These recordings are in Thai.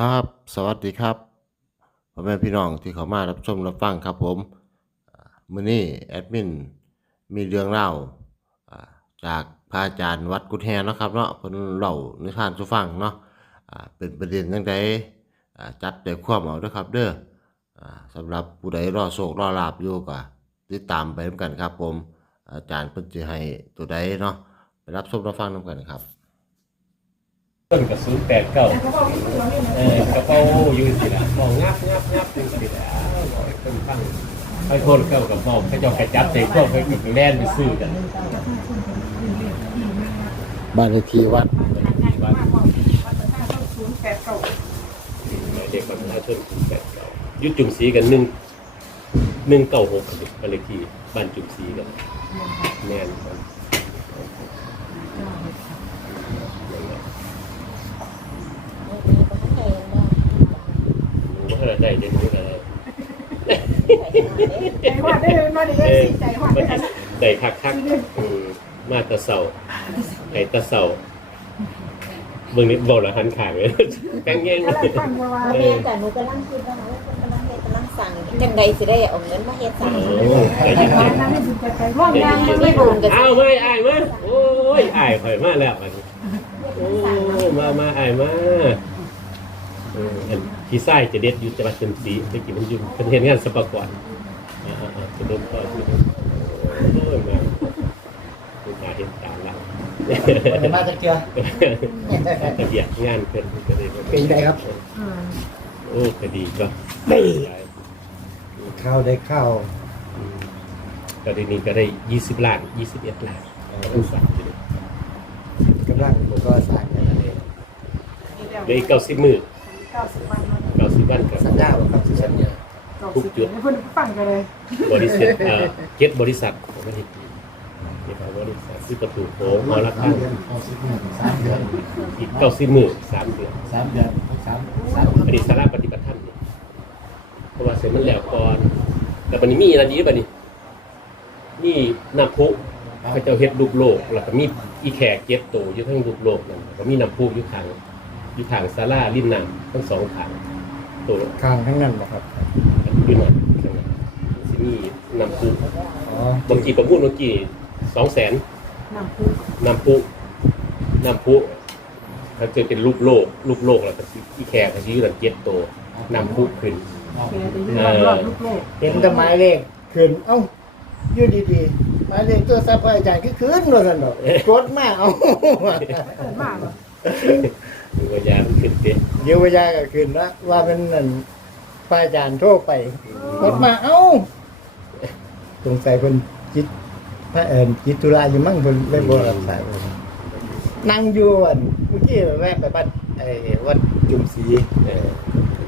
ครับ สวัสดีครับพ่อแม่พี่น้องที่เขามารับชมรับฟังครับผมมือนี้แอดมินมีเรื่องเล่าจากพระอาจารย์วัดกุฎแฮนะครับเนาะเพิ่นเล่านิทานสู่ฟังเนาะเป็นประเด็นจังไดอ่จับใจความเอาด้อครับ เด้อสำหรับผู้ใดรอโชครอลาบอยู่ก็ติดตามไปนำกันครับผม อาจารย์เพิ่นสิให้ตัวใดเนาะไปรับชมรับฟังนำกันครับ ต้นกับศูนย์แปดเก้าเออกระเป๋าอยู่สิละมองงับงับงับอยู่สิละบอกให้คนฟังให้โทษเก้ากับมองให้เจ้ากระจับใส่พวกไปกับแล่นไปซื้อกันบ้านเลขที่วัดวัดเด็กคนประชาชนศูนย์แปดเก้ายุดจุ่มสีกันหนึ่งหนึ่งเก้าหกบ้านเลขที่บ้านจุ่มสีกันแน่นครับ ว่าอะได้เดี๋ยวนี้อะไรใจหอดได้เลยมาด้สิใจหอดมัได้นได้คักคักๆมาตะเสาไอ้ตะเสาเบิ่งนี้บอกแล้วหันขางเลยแป้งแย่งอะไรฟังว่าว่าเรียนแต่หนูกำลังคิดว่าเพิ่นกำลังเฮ็ดกำลังสั่งจังใดสิได้เอาเงินมาเฮ็ดสั่งโอ้ใจเย็นนั่นให้ดูใจใจร่องๆใจยางเย็นไม่บุญกับๆอ้าวไม่อายมาโอ้ยอายข่อยมาแล้วอันนี้โอ้มามาอายมาเออ พี่ไส้จะเด็ดอยู่จังหวัดชลสีไปกินมันอยู่เป็นเห็นงานสปากรอ่าๆๆจะเดินต่อที่โอ้ยมาดูตาเห็นตาแล้ววันนี้มาจากเกียร์กระเบียดงานเป็นก็เลยเป็นไงครับโอ้คดีก็ข้าวได้ข้าวอืมก็ทีนี้ก็ได้ยี่สิบล้านยี่สิบเอ็ดล้านต้องสั่งอยู่เลยกำลังผมก็สั่งกันนั่นเองเหลยเก้าสิบมือเก้าสิบ วันเก้าสิบวันกับสัญญาว่าครับสิสัญญาเก้าสิบเพื่อนฟังกันเลย บริษัทเอ่อเจ็ดบริษัทของประเทศจีนเจ็ดบริษัทที่ประตูโค้งมอลค่าเอาสิบหนึ่งสามเดือนอีกเก้าสิบมือสามเดือนสามเดือนสามสามอันนี้สาระปฏิบัติธรรมนี่เพราะว่าเสร็จมันแล้วก่อนแต่บันนี้มีอะไรดีบันนี้นี่น้ำพุพระเจ้าเฮ็ดลูกโลกแล้วก็มีอีแขกเจ็ดโตวอยู่ทั้งลูกโลกนั่นแล้วก็มีน้ำพุอยู่ข้างอยู่ข้างศาลาริมน้ำทั้งสองข้าง ตัวข้างทั้งนั้นนะครับอยู่หน่อยข้างหน้าสิมีน้ำพุอ๋อเมื่อกี้ประมูลเมื่อกี้สองแสนนำผู้น้ำพุน้ำพุถ้าเกิดเป็นลูกโลกลูกโลกแล้วก็อีแขกก็สิอยู่ระเจ็ดโตวน้ำพุขึ้นแกจะยืนรอบลูกโลกเห็นแต่ไม้เลขขึ้นเอ้าอยู่ดีๆไม้เลขตัวซับพระอาจารย์ก็ขึ้นเลยกันดอกกดมาเอาเกิดมาก หรือว่ายามันขึ้นเต้เดี๋ยววิยาก็ขึ้นละว่าเป็นนั่นพระอาจารย์โทรไปกดมาเอ้าสงสัยคนจิตพระเอิญจิตตุลาอยู่มั่งคนเลยบ่รับสายนั่งอยู่อันเมื่อกี้แวะไปบ้านไอ้วัดจุมศรีเออ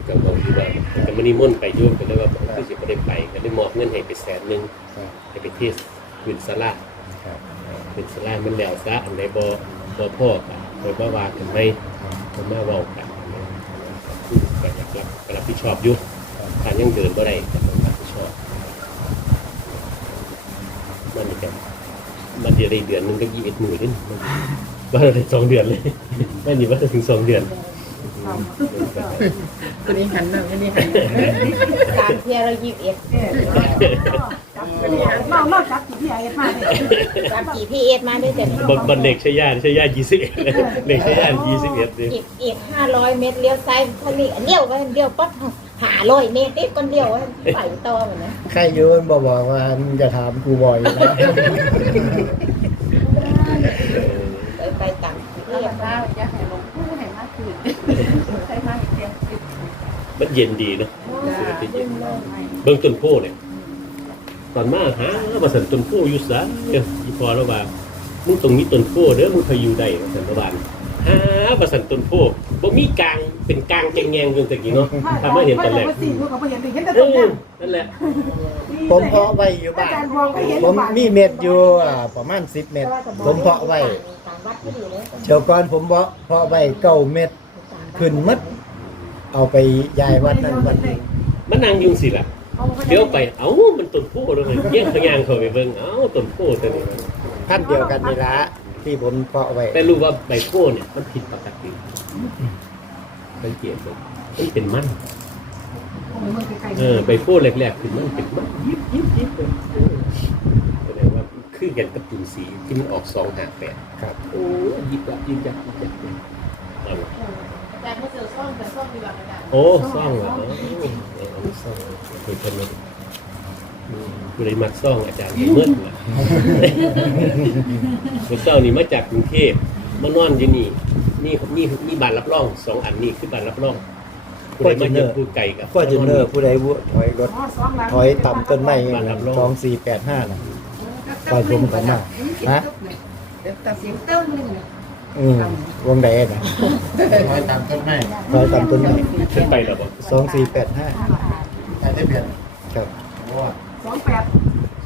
ก็บอกอยู่ว่าแต่มันนี่ม่นต์ไปอยุ่งไปแล้วว่าผมคือสิบ่ได้ไปก็ได้มอบเงินให้ไปแสนหนึงให้ไปเทศคืนสลาครับคืนสลามันแล้วซะอันไหนบ่บ่พ่อกัน บ่บ่ว่ากันไม่บ่มาเว้ากันก็อยากรับก็รับผิดชอบอยู่ถ้ายังเดินบ่ได้ก็ต้องรับผิดชอบมันนี่ก็มันเดือนได้เดือนหนึงก็21มื้อนึงว่าได้สองเดือนเลยไม่นี่ว่าจะถึงสองเดือนคนนี้หันหน้าคนนี้หันตามเที่ยวเรายิบเอ็ดนอกนอกจา กที่ไอ้มาเนี่ยตามกี่พี่เอ็ดมาด้วยแต่บนบนเหล็กใช้ยาใช้ยานยี่สิบเหล็กใช้ยานยี่สิบเอ็ดดิอีกอีกห้าร้อยเมตรเลี้ยวซ้ายทางนี้เลี้ยวไปเลี้ยวปั๊บหาร้อยเมตรนี่คนเดียวไปต่อเหมือนนะใครอยู่มันบอกบอกว่ามึงจะถามกูบ่อยนะไปไปต่างเรียกว่าจะให้ลงผู้ให้มากขึ้นใช่ไหมเพียงมันเย็นดีนะเบื้องต้นโพเนี่ย ตอนมาหามาสันต้นโพอยู่ซะเดี๋ยวอีพอแล้วว่ามึงตรงนี้ต้นโพเด้อมึงพาอยู่ได้มาสันตะวันหามาสันต้นโพบ่มีกลางเป็นกลางแกงแงงเรื่องตะกี้เนาะทำให้เห็นตอนแรกสี่ลูกก็เห็นเห็นแต่เอตรงอนั้นนั่นแหละผมเพาะไว้อยู่อาบ้าน จารย์วองก็เห็นผมมีเม็ดอยู่อ่าประมาณสิบเม็ดผมเพาะไว้ต่างวัดก็ดีเลยเชียวก่อนผมเพาะเพาะไว้เก้าเม็ดขึ้นหมัดเอาไปยายวัดนั้นวัดนี้มันนางยุงสิล่ะ เดี๋ยวไปเอ้ามันต้นโพแล้วไงแย่งขยางเข้าไปเบิ่งเอ้าต้นโพตัวนี้ท่านเดียวกันนี่ละที่ผมเพาะไว้แต่รู้ว่าใบโพเนี่ยมันผิดปกติสังเกตเลยมันเป็นมันมันไกลเออใบโพธิ์แรกๆคือมันเป็นมันยิบยิบยิบเลยเออแสดงว่าคือกันกับตุ่มสีที่มันออกสองหาแปดครับโอ้ยยิบยับยิบยับยิบยับเลยเอาล่ะแต่เมื่อเจอซ่องแต่ซ่องดีกว่าอาจารย์โอ้ซ่องเหรอเออเอออันนี้ซ่องเคยเป็นไหมอืมผู้ใดมักซ่องอาจารย์เมื่อนะเมื่อเช้านี่มาจากกรุงเทพมานอนอยู่นี่นี่นี่นี่บ้านรับรองสองอันนี้คือบ้านรับรองผู้ใดมาเยี่ยมผู้ไก่กับก็จะเนอร์ผู้ใดวุถอยรถอ๋อซ่องแล้วถอยต่ำต้นไม้สองสี่แปดห้านะปล่อยผมก่อนนะฮะแต่เสียงเติ้งนึงอืมวงใดนะคอยตามต้นไม้ถอยต่ำต้นไม้ขึ้นไปแล้วบอกสองสี่แปดห้า ไปได้เปลี่ยนครับโอ้สองแปด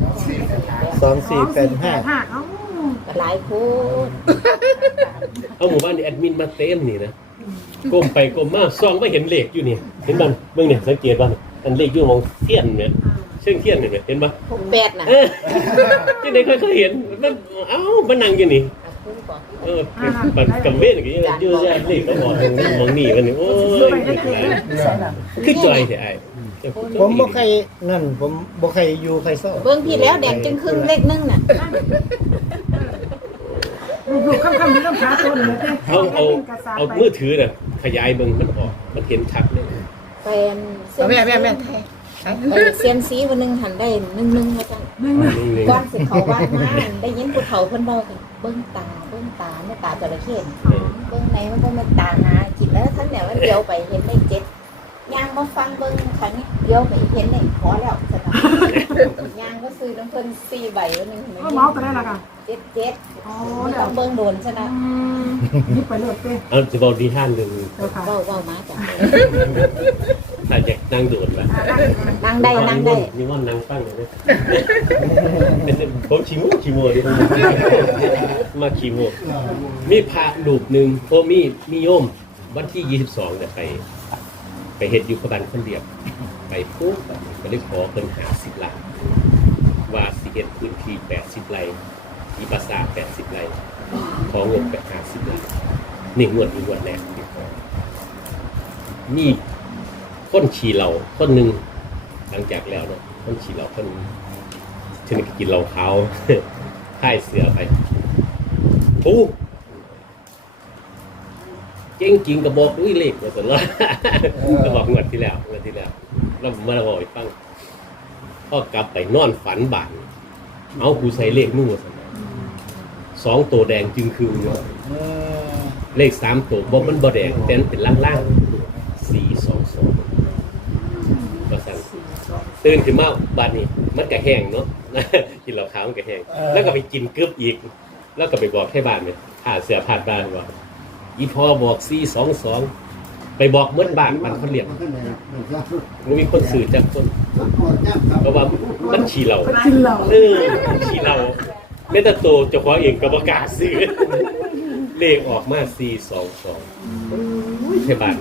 สองสี่แปดห้าสองสี่แปดห้าห้าเอ้าก็หลายโคตรเอาหมู่บ้านนี่แอดมินมาเต็มนี่นะก้มไปก้มมาซองไม่เห็นเลขอยู่นี่เห็นบ้านเบื้องเนี่ยสังเกตบ้านอันเลขอยู่มองเทียนเนี่ยเชิงเทียนเนี่ยเห็นปะหกแปดน่ะเออที่ไหนเคยเคยเห็นมันเอ้ามันนั่งอยู่นี่อะคุณก่อนเออมันกับเว้นอย่างเงี้ยเยอะแยะเลขเขาบอกมองมองนี่มันนี่โอ้ยคือจอยแต่ไอ้ ผมบ่ใครนั่น ผมบ่ใครอยู่ใครซ่อเบิ่งพี่แล้วแดงจึงครึ่งเลขหนึงน่ะลูกๆค่ำๆนี่ต้องช้าตัวเลยเอาเอาเอามือถือน่ะขยายเบิ่งมันออกมันเห็นชัดเลยแฟนเส้นแม่แม่แม่เซียนซีวันหนึงหันได้หนึ่งหนึ่งว่าจังนึงนิ่งก่อนสิเขาว่ามาได้ยินผู้เฒ่าเพิ่นเว้ากันเบิ่งตาเบิ่งตาไม่ตาจระเข้นี่ๆเบิ่งไหนมันก็มันตาหาจิตแล้วท่านเนี่ยมันเดียวไปเห็นเลขเจ็ด ย่างมาฟังเบิ่งครั้งนี้เดียวไปเห็นเลขขอแล้วสนะย่างก็ซื้อน้ำเพิ่นสี่ใบวันหนึงก็เมาส์ไปได้ละกันเจ็ดเจ็ดอ๋อไม่เดี๋ยต้วองเบิ่งโดนซะนะยิบไปเลยเต้เอาจะบอกดีท่านหนึ่งเดี๋ยวค่ะเว้าเว้ามาจ้ะถ้าอยากนั่งโดดละนั่งได้นั่งได้นี่ว่านั่งฟังเลยนะเป็นผมชิโมชิโมดิมาชิโมมีพระรูปหนึ่งโอมีมีโยม วันที่ 22เนี่ยไป ไปเห็ดอยู่ขบันคนเดียว ไปปุ๊บก็เลยขอเพิ่นหาสิบล้านว่าสิเห็ดพื้นที่80ไร่ที่ปราสาท80ไร่ของงบไปหาสิบล้านนี่งวดนี้งวดแรกที่ขอนี่คนขี่เราคนหนึ่งหลังจากแล้วเนาะคนขี่เราคนหนึ่งชนิดกินเราเขาค่ายเสือไปปู เก่งจริงกระบอกด้วยเลขมาสนละกระบอกงวดที่แล้วงวดที่แล้วแล้วผมมาบอกให้ฟังพ่อกลับไปนอนฝันบานเอากูใส่เลขนู่นมาสนสองตัวแดงจึงคือเนาะเออเลขสามตัวบอกมันบ่แดงแต่มันเป็นล่างๆสี่สองสองมาสั่นตื่นขึ้นมาบานนี้ มันก็แห้งเนาะกินเหล้าขาวมันก็แห้งแล้วก็ไปกินกึบอีก แล้วก็ไปบอกให้บ้านเนี่ยผ่าเสือผ่านบ้านว่า อีพ่อบอกสี่สองสองไปบอกเมื่อบ้านมันคนเรียกมันมีคนสื่อจากคนเพราะว่ามันฉี่เรากินเหล้าเออฉี่เราเมตาโตเจ้าของเองก็ประกล้าศซื้อเลขออกมาสี่สองสองใช่บ้าน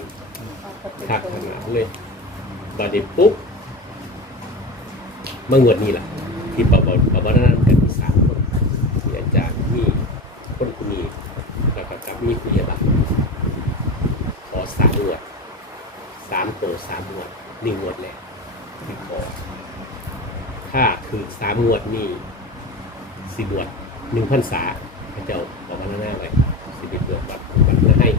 คักขนาดเลยบาดเด็ปุ๊บเมื่องวดนี้ล่ะที่ปะบปะบนั่นกันมีสามคนมีอาจารย์มีคนคุณีแล้วก็กับ มีคุยาบาลขอสามงวดสามโตสามงวดหนึ่งงวดแรกที่ขอ ถ้าคือสามงวดนี่สิบวดหนึ่งพันษาพระเจ้าบอกว่าหน้าไว้สิบเอ็ดบวชวัดวัดเพื่อให้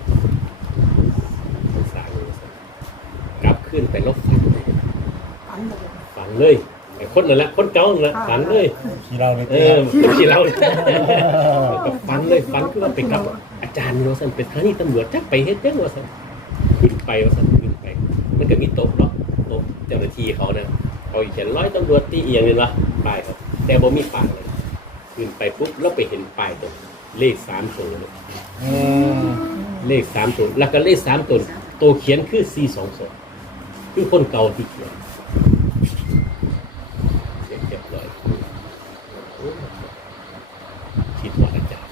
พรรษาหนึ่งกลับขึ้นไปลบฝันเลยฝันเลยฝันเลยไอ้คนนั่นแหละคนเก่านั่นแหละฝันเลย ที่เราเลยเออคนที่เราก็ฝันเลยฝันคือว่าไปกับ อาจารย์ว่าสันเป็นทางนี้ตำรวจจักไปเฮ็ดจังว่าสันขึ้นไปว่าสันขึ้นไป มันก็มีโต๊ะเนาะโต๊ะเจ้าหน้าที่เขานะเขาเขียนร้อยตำรวจตีเอียงเลยวะป้ายครับแต่บ่มีป้ายเลยขึ้นไปปุ๊บแล้วไปเห็นป้ายตรงเลขสามตัวเลยเออเลขสามตัวแล้วก็เลขสามตัวตัวเขียนคือสี่สองสองคือคนเก่าที่เขียนเรียบเรียบร้อยชีทอดอาจารย์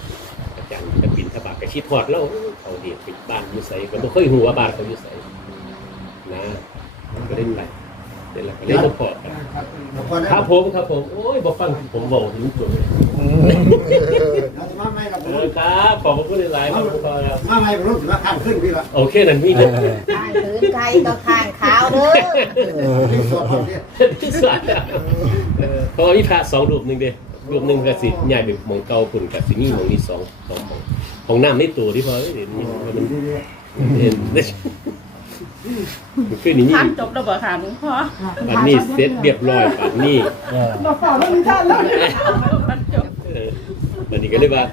อาจารย์จะบินทบาท กับชีทอดแล้วเขาเดียปิดบ้านอยู่ใส่ก็บ่เคยหัวาบ้านเขาอยู่ใส่นะมันก็เล่นไรเดี๋ยวเราก็เล่นบ่พอกันครับผมครับผมโอ้ยบ่ฟังผมบอกถึงตัวเลยมาไม่เราเออครับขอบคุณหลายๆครับพอแล้วมาไม่รู้สึกว่าข้ามขึ้นพี่ละโอเคนั่นมีเด้อข้างถือไก่ก็ข้างขาวเด้อที่สวดตอนนี้ที่สุดเออพราะว่ามีพระสองรูปหนึ่งเด้รูปหนึ่งก็สิใหญ่เป็นหมองเก่าปุ่นกับสิมีหมองนี้สองสองหมอง ของน้ำในตัวที่พอเอ้ยเดี๋ยวนี้มันเห็นมันคือนี่นี่ทานจบแล้วบ่ค่ะหลวงพ่อปันนี้เสร็จเรียบร้อยปันนี้เออบ่ขอไม่มีท่านแล้วมันจบเออปันนี้ก็เลยว่า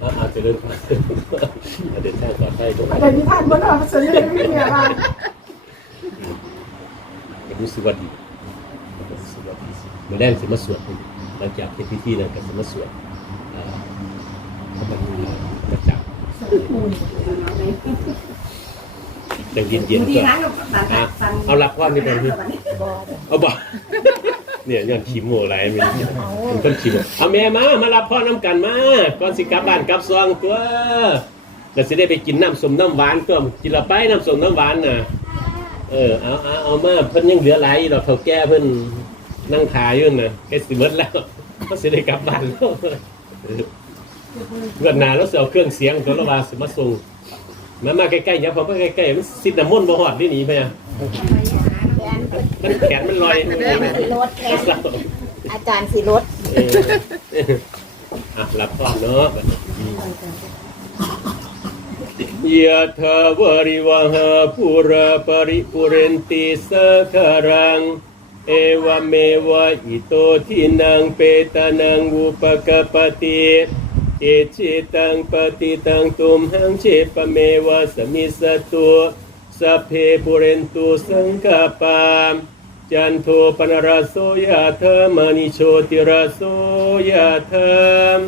อ่าอาจจะเดินทางเดินทางปลอดภัยทุกคนแต่มีท่านบ่น่าสนิทไม่มีอะไรก็รู้สึกว่าดีรู้สึกว่าดีเมื่อแรกสิมาสวดหลังจากเฮ็ดพิธีนั้นก็สิมาสวดอ่า พระบรมีพระจักรดังเย็นๆก็อะเอาหลักความนี่เป็นเอาบ่เนี่ยย้อนขี้โมอะไรมันมันต้นขีโมเอาแม่มามารับพ่อน้ำกันมาก่อนสิกลับบ้านกลับซองตัวแล้วสิได้ไปกินน้ำสมน้ำหวานก็กินละไปน้ำสมน้ำหวานน่ะเออเอาเอาเอามาเพิ่นยังเหลือหลายอยู่ดอกเขาแก่เพิ่นนั่งขายอยู่น่ะแกสิเบิดแล้วก็สิได้กลับบ้านแล้ว เงินหนาแล้วสิเอาเครื่องเสียงตัวละว่าสิมาส่งมามาใกล้ๆอย่าพอมาใกล้ๆมันสิน้ำมนต์บ่ฮอดนี่หนีไปอะมันแขนมันลอยสิรถแทนอาจารย์สิรถเอออะรับก่อนเนาะยะทาวริวหาปุราปริปุเรนติสคารัง เอวเมวะอิโตทินังเปตานังอุปกปปติ เอจิตังปฏิตังตุมหังเชปเมวะสมิสตุสเพปุเรนตุสังกปามจันโทปนรโสยะธามณิโชติรโสยะธาม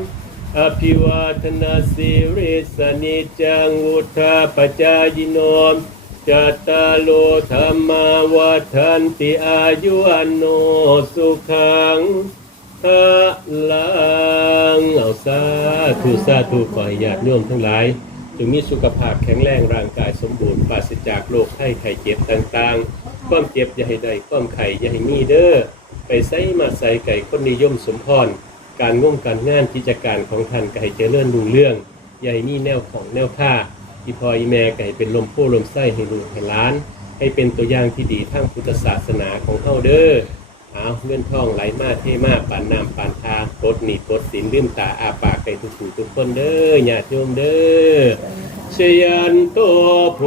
อภิวาทนาสิริสนิจังอุทธาปจายโนจัตตาโลธรรมาวัฏันติอายุวันโนสุขัง พลังเอาสาธุสาธุขอให้ญาติโยมทั้งหลายจงมีสุขภาพแข็งแรงร่างกายสมบูรณ์ปราศจากโรคไข้ไข้เจ็บต่างๆ ความเจ็บอย่าให้ได้ความไข้อย่าให้มีเด้อไปใส่มาใส่ไก่คนนิยมสมพร การง่งการงานกิจการของท่านไก็ให้เจริญรุ่งเรื่องยาให้มีแนวของแนวค่าอีพออีแม่ไก็ให้เป็นลมโพลมไส้ให้ลูกให้ล้าน ให้เป็นตัวอย่างที่ดีทางพุทธศาสนาของเฮาเด้อ เอาเงินท่องไหลมาเทมาปานน้ำปานทางปลดหนีปลดสินลืมตาอาปากให้ทุกผู้ทุกคนเด้อญาติโยมเด้อชยันโตโพ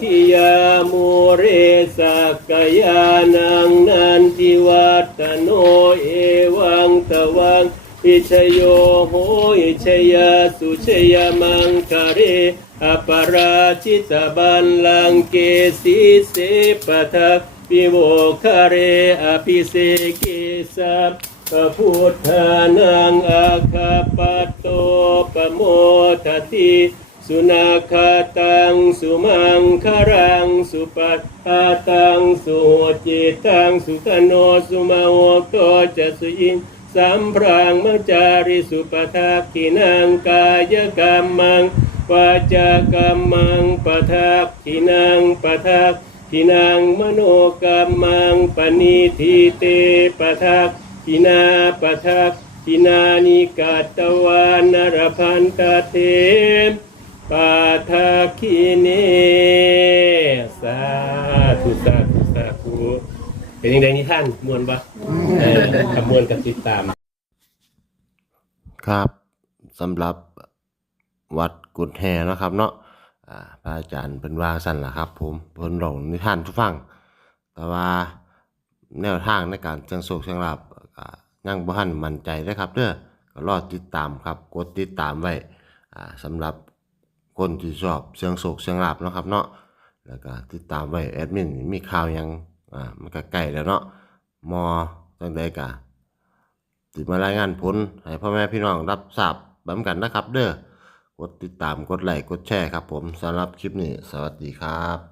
ธิยามูเรสักยานังนันทิวัตโนเอวังตวังอิชโยโหอิชยาสุชยมังคาเรอปราชิตบันลังเกสีเสปทัก ปิโวคเรอภิเสกิสัพพระพุทธานังอาคาปโตปโมทติสุนาคาตังสุมังคารังสุปัตตาตังสุโหจิตังสุตโนสุมาโหโตจะสุยิงสัมพรางมัจจาริสุปทักขินังกายกรรมังวาจากรรมังปทักขินังปทัก ขินังมโนกรรมังปณิทิเตปทักขินาปทักขินานิกาตวานรพันตเทมปาทักขิเนสาธุสาธุสาธุเป็นยังไงนี่ท่านมวนปะเออกับมวลกับติดตาม ครับสำหรับวัดกุดแฮเนะครับเนาะ พระอาจารย์เป็นว่าสั่นละครับผมเพิ่นเล่านิทานทุกฟัง แต่ว่าแนวทางในการเชียงโศกเชียงลาบยังบ่ทันมั่นใจเด้อครับเด้อก็รอติดตามครับกดติดตามไว้อ่าสำหรับคนที่ชอบเชียงโศกเชียงลาบนะครับเนาะแล้วก็ติดตามไว้แอดมินมีข่าวยังอ่ามันก็ใกล้แล้วเนาะมอจังใดก็ติดมารายงานผลให้พ่อแม่พี่น้องรับทราบบัมกันนะครับ เด้อ กดติดตามกดไลค์กดแชร์ครับผมสำหรับคลิปนี้ สวัสดีครับ